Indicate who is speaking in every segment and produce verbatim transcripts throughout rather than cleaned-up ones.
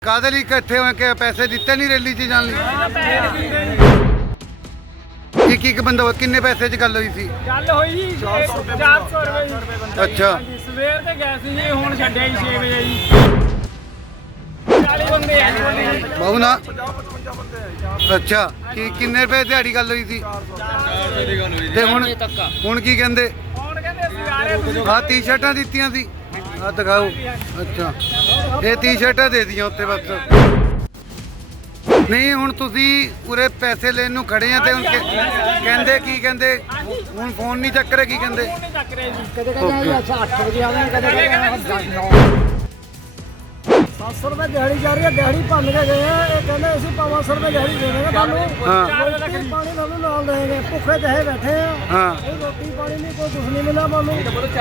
Speaker 1: ਕਾਹਦੇ ਲਈ ਇਕੱਠੇ ਹੋਏ ਕਿ ਪੈਸੇ ਦਿੱਤੇ ਨਹੀਂ ਰੈਲੀ 'ਚ ਜਾਣ ਲਈ? ਇੱਕ ਇੱਕ ਬੰਦਾ ਹੋਇਆ, ਕਿੰਨੇ ਪੈਸੇ 'ਚ ਗੱਲ ਹੋਈ ਸੀ?
Speaker 2: ਗੱਲ ਹੋਈ ਜੀ ਚਾਰ ਸੌ ਰੁਪਏ ਜੀ।
Speaker 1: ਅੱਛਾ
Speaker 2: ਹਾਂਜੀ, ਸਵੇਰ ਤੇ ਗਏ ਸੀ ਜੀ, ਹੁਣ ਛੱਡਿਆ ਜੀ ਛੇ ਵਜੇ ਜੀ। ਚਾਲੀ ਬੰਦੇ ਆ ਜੀ।
Speaker 1: ਬਾਬੂ ਨਾ ਅੱਛਾ ਕੀ ਕਿੰਨੇ ਰੁਪਏ ਦਿਹਾੜੀ ਗੱਲ ਹੋਈ ਸੀ? ਤੇ ਹੁਣ ਹੁਣ ਕੀ ਕਹਿੰਦੇ?
Speaker 2: ਹੁਣ ਕਹਿੰਦੇ ਅਸੀਂ ਆ ਰਹੇ ਤੁਸੀਂ
Speaker 1: ਆਹ ਟੀ-ਸ਼ਰਟਾਂ ਦਿੱਤੀਆਂ ਸੀ, ਆਹ ਦਿਖਾਓ। ਅੱਛਾ ਇਹ ਟੀ-ਸ਼ਰਟਾਂ ਦੇ ਦੀਆਂ ਉੱਤੇ ਬਸ। ਨਹੀਂ ਹੁਣ ਤੁਸੀਂ ਉਰੇ ਪੈਸੇ ਲੈਣ ਨੂੰ ਖੜੇ ਆ ਤੇ ਹੁਣ ਕਿ- ਕਹਿੰਦੇ ਕੀ ਕਹਿੰਦੇ? ਹੁਣ ਫੋਨ ਨਹੀਂ ਚੱਕ ਰਹੇ, ਕੀ ਕਹਿੰਦੇ?
Speaker 2: ਨਹੀਂ ਚੱਕ ਰਹੇ ਜੀ।
Speaker 3: ਕਦੇ ਕਹਿੰਦੇ ਅੱਛਾ ਅੱਠ ਵਜੇ ਆਵਾਂਗੇ, ਕਦੇ ਕਹਿੰਦੇ ਨੌ। ਸੱਤ ਸੌ ਰੁਪਏ ਦਿਹਾੜੀ ਜਾ ਰਹੀ ਹੈ, ਦਿਹਾੜੀ ਭੰਨ ਕੇ ਗਏ ਆ। ਇਹ ਕਹਿੰਦੇ ਅਸੀਂ ਪੰਜ ਸੌ ਰੁਪਏ ਦਿਹਾੜੀ ਦੇ ਦੇਵਾਂਗੇ ਤੁਹਾਨੂੰ।
Speaker 1: ਹਾਂ
Speaker 3: ਰੋਟੀ ਪਾਣੀ ਨਾਲ ਨਾਲ ਦੇਣਗੇ, ਭੁੱਖੇ ਤੇ ਬੈਠੇ ਆ।
Speaker 1: ਹਾਂ
Speaker 3: ਕੋਈ ਰੋਟੀ ਪਾਣੀ ਨਹੀਂ, ਕੋਈ ਕੁਝ ਨਹੀਂ ਮਿਲਿਆ ਮੈਨੂੰ।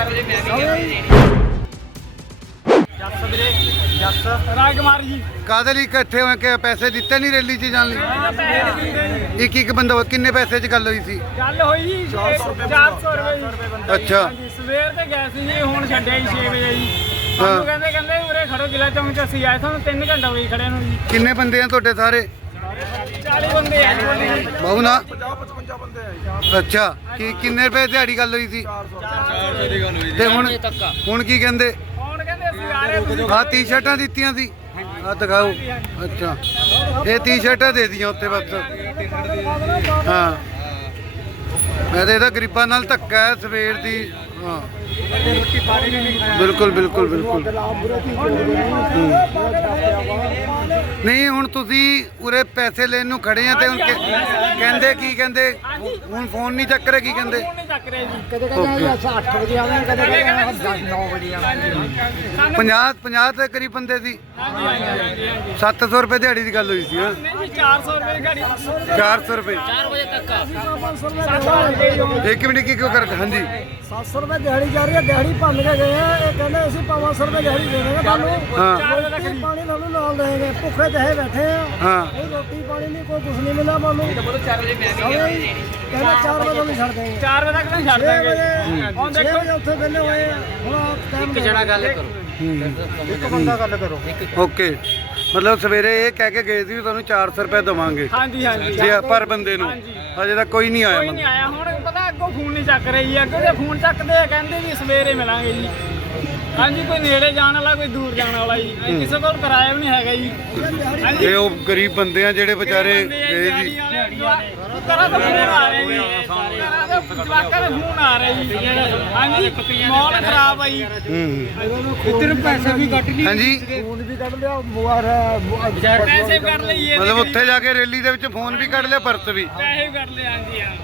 Speaker 2: ਜੱਸ ਵੀਰੇ ਜੱਸ ਰਾਜਕੁਮਾਰ ਜੀ।
Speaker 1: ਕਾਹਦੇ ਲਈ ਇਕੱਠੇ ਹੋਏ ਕਿ ਪੈਸੇ ਦਿੱਤੇ ਨਹੀਂ ਰੈਲੀ 'ਚ ਜਾਣ ਲਈ? ਇੱਕ ਇੱਕ ਬੰਦਾ ਹੋਇਆ, ਕਿੰਨੇ ਪੈਸੇ 'ਚ ਗੱਲ ਹੋਈ ਸੀ?
Speaker 2: ਗੱਲ ਹੋਈ ਜੀ ਚਾਰ ਸੌ ਰੁਪਏ ਜੀ।
Speaker 1: ਅੱਛਾ
Speaker 2: ਹਾਂਜੀ, ਸਵੇਰ ਤੇ ਗਏ ਸੀ ਜੀ, ਹੁਣ ਛੱਡਿਆ ਜੀ ਛੇ ਵਜੇ ਜੀ। ਸਾਨੂੰ ਕਹਿੰਦੇ ਕਹਿੰਦੇ ਉਰੇ ਖੜੋ, ਜ਼ਿਲ੍ਹਾ ਚੌਂਕ 'ਚ ਅਸੀਂ ਆਏ, ਤੁਹਾਨੂੰ ਤਿੰਨ ਘੰਟੇ ਹੋ ਗਏ ਖੜੇ ਨੂੰ ਜੀ।
Speaker 1: ਕਿੰਨੇ ਬੰਦੇ ਆ ਤੁਹਾਡੇ ਸਾਰੇ?
Speaker 2: ਚਾਲੀ ਬੰਦੇ ਆ ਜੀ।
Speaker 1: ਬਾਬੂ ਨਾ ਅੱਛਾ ਕੀ ਕਿੰਨੇ ਰੁਪਏ ਦਿਹਾੜੀ ਗੱਲ ਹੋਈ ਸੀ? ਤੇ ਹੁਣ ਹੁਣ ਕੀ ਕਹਿੰਦੇ?
Speaker 2: ਹੁਣ ਕਹਿੰਦੇ ਅਸੀਂ ਆ ਰਹੇ ਤੁਸੀਂ
Speaker 1: ਆਹ ਟੀ-ਸ਼ਰਟਾਂ ਦਿੱਤੀਆਂ ਸੀ, ਆਹ ਦਿਖਾਓ। ਅੱਛਾ ਇਹ ਟੀ-ਸ਼ਰਟਾਂ ਦੇ ਦੀਆਂ ਉੱਤੇ ਬਸ। ਹਾਂ ਮੈਂ ਤਾਂ ਇਹਦਾ ਗਰੀਬਾਂ ਨਾਲ ਧੱਕਾ ਹੈ ਸਵੇਰ ਦੀ। ਹਾਂ ਬਿਲਕੁਲ ਬਿਲਕੁਲ ਬਿਲਕੁਲ। ਨਹੀਂ ਹੁਣ ਤੁਸੀਂ ਉਰੇ ਪੈਸੇ ਲੈਣ ਨੂੰ ਖੜੇ ਆ ਤੇ ਹੁਣ ਕਿ- ਕਹਿੰਦੇ ਕੀ ਕਹਿੰਦੇ? ਹੁਣ ਫੋਨ ਨਹੀਂ ਚੱਕ ਰਹੇ, ਕੀ ਕਹਿੰਦੇ?
Speaker 2: ਨਹੀਂ ਚੱਕ ਰਹੇ ਜੀ।
Speaker 3: ਕਦੇ ਕਹਿੰਦੇ ਅੱਛਾ ਅੱਠ ਵਜੇ ਆਵਾਂਗੇ, ਕਦੇ ਕਹਿੰਦੇ ਨੌ ਵਜੇ ਆਵਾਂਗੇ।
Speaker 2: ਸਾਨੂੰ
Speaker 1: ਪੰਜਾਹ ਪੰਜਾਹ ਦੇ ਕਰੀਬ ਬੰਦੇ ਸੀ।
Speaker 2: ਹਾਂਜੀ ਹਾਂਜੀ ਹਾਂਜੀ ਹਾਂਜੀ।
Speaker 1: ਸੱਤ ਸੌ ਰੁਪਏ ਦਿਹਾੜੀ ਦੀ ਗੱਲ ਹੋਈ ਸੀ। ਹਾਂ
Speaker 2: ਨਹੀਂ ਜੀ ਚਾਰ ਸੌ ਰੁਪਏ ਦੀ ਗਾੜੀ।
Speaker 1: ਚਾਰ ਸੌ ਰੁਪਏ।
Speaker 3: ਪੰਜ ਸੌ ਰੁਪਏ
Speaker 1: ਇੱਕ ਮਿੰਟ ਕੀ ਕਿਉਂ ਕਰ? ਹਾਂਜੀ
Speaker 3: ਸੱਤ ਸੌ ਰੁਪਏ ਦਿਹਾੜੀ ਜਾ ਰਹੀ ਹੈ, ਦਿਹਾੜੀ ਭੰਨ ਕੇ ਗਏ ਆ। ਇਹ ਕਹਿੰਦੇ ਅਸੀਂ ਪੰਜ ਸੌ ਰੁਪਏ ਦਿਹਾੜੀ ਦੇ ਦੇਵਾਂਗੇ ਤੁਹਾਨੂੰ।
Speaker 1: ਹਾਂ
Speaker 3: ਰੋਟੀ ਪਾਣੀ ਨਾਲ ਨਾਲ ਦੇਣਗੇ, ਭੁੱਖੇ ਤੇ ਬੈਠੇ ਆ।
Speaker 1: ਹਾਂ
Speaker 3: ਕੋਈ ਰੋਟੀ ਪਾਣੀ ਨਹੀਂ, ਕੋਈ ਕੁਝ ਨਹੀਂ ਮਿਲਿਆ ਮੈਨੂੰ। ਕਹਿੰਦੇ ਚਾਰ ਵਜੇ ਨੂੰ ਛੱਡ ਦੇਣਗੇ।
Speaker 2: ਚਾਰ ਵਜੇ ਤੱਕ ਨਹੀਂ ਛੱਡ
Speaker 3: ਛੇ
Speaker 2: ਦਾਂਗੇ।
Speaker 3: ਵਜੇ
Speaker 2: ਹੁਣ
Speaker 3: ਛੇ
Speaker 2: ਦੇਖੋ
Speaker 3: ਵਜੇ ਉੱਥੇ ਵਿਹਲੇ ਹੋਏ ਆ। ਹੁਣ ਟਾਈਮ ਇੱਕ ਜਣਾ ਗੱਲ ਕਰੋ, ਇੱਕ ਬੰਦਾ ਗੱਲ ਕਰੋ।
Speaker 1: ਓਕੇ ਮਤਲਬ ਸਵੇਰੇ ਇਹ ਕਹਿ ਕੇ ਗਏ ਸੀ ਵੀ ਤੁਹਾਨੂੰ ਚਾਰ ਸੌ ਰੁਪਏ ਦੇਵਾਂਗੇ
Speaker 2: ਹਾਂਜੀ ਹਾਂਜੀ
Speaker 1: ਜੇ ਪਰ ਬੰਦੇ ਨੂੰ। ਅਜੇ ਤੱਕ ਕੋਈ ਨਹੀਂ ਆਇਆ
Speaker 2: ਕੋਈ ਨਹੀਂ ਆਇਆ। ਹੁਣ ਪਤਾ ਅੱਗੋਂ ਫੋਨ ਨਹੀਂ ਚੱਕ ਰਹੀ ਹੈ, ਅੱਗੋਂ ਜੇ ਫੋਨ ਚੱਕਦੇ ਆ ਕਹਿੰਦੇ ਵੀ ਸਵੇਰੇ ਮਿਲਾਂਗੇ ਜੀ। ਹਾਂਜੀ ਕੋਈ ਨੇੜੇ ਜਾਣ ਵਾਲਾ, ਕੋਈ ਦੂਰ ਜਾਣ ਵਾਲਾ ਜੀ। ਕਿਸੇ ਕੋਲ ਕਿਰਾਇਆ ਵੀ ਨਹੀਂ ਹੈਗਾ ਜੀ। ਹਾਂਜੀ
Speaker 1: ਇਹ ਉਹ ਗਰੀਬ ਬੰਦੇ ਆ ਜਿਹੜੇ ਵਿਚਾਰੇ ਗਏ ਜੀ।
Speaker 2: ਕਰਾ ਤਾਂ ਫੋਨ ਆ ਰਿਹਾ ਜੀ, ਕਰਾ ਤਾਂ ਜਵਾਕਾਂ ਦੇ ਫੋਨ ਆ ਰਿਹਾ ਜੀ। ਹਾਂਜੀ ਮਾਹੌਲ ਖਰਾਬ ਆ ਜੀ।
Speaker 1: ਹੂੰ
Speaker 3: ਇੱਧਰ ਪੈਸੇ ਵੀ ਕੱਟ ਲਈ,
Speaker 1: ਹਾਂਜੀ
Speaker 3: ਫੋਨ ਵੀ ਕੱਢ ਲਿਆ, ਮੋਬਾਈਲ
Speaker 2: ਪੈਸੇ ਵੀ ਕਰ ਲਈਏ,
Speaker 1: ਮਤਲਬ ਉੱਥੇ ਜਾ ਕੇ ਰੈਲੀ ਦੇ ਵਿੱਚ ਫੋਨ ਵੀ ਕੱਢ ਲਿਆ, ਪਰਸ ਵੀ।
Speaker 2: ਪੈਸੇ ਵੀ ਕਰ ਲਏ। ਹਾਂਜੀ ਹਾਂ।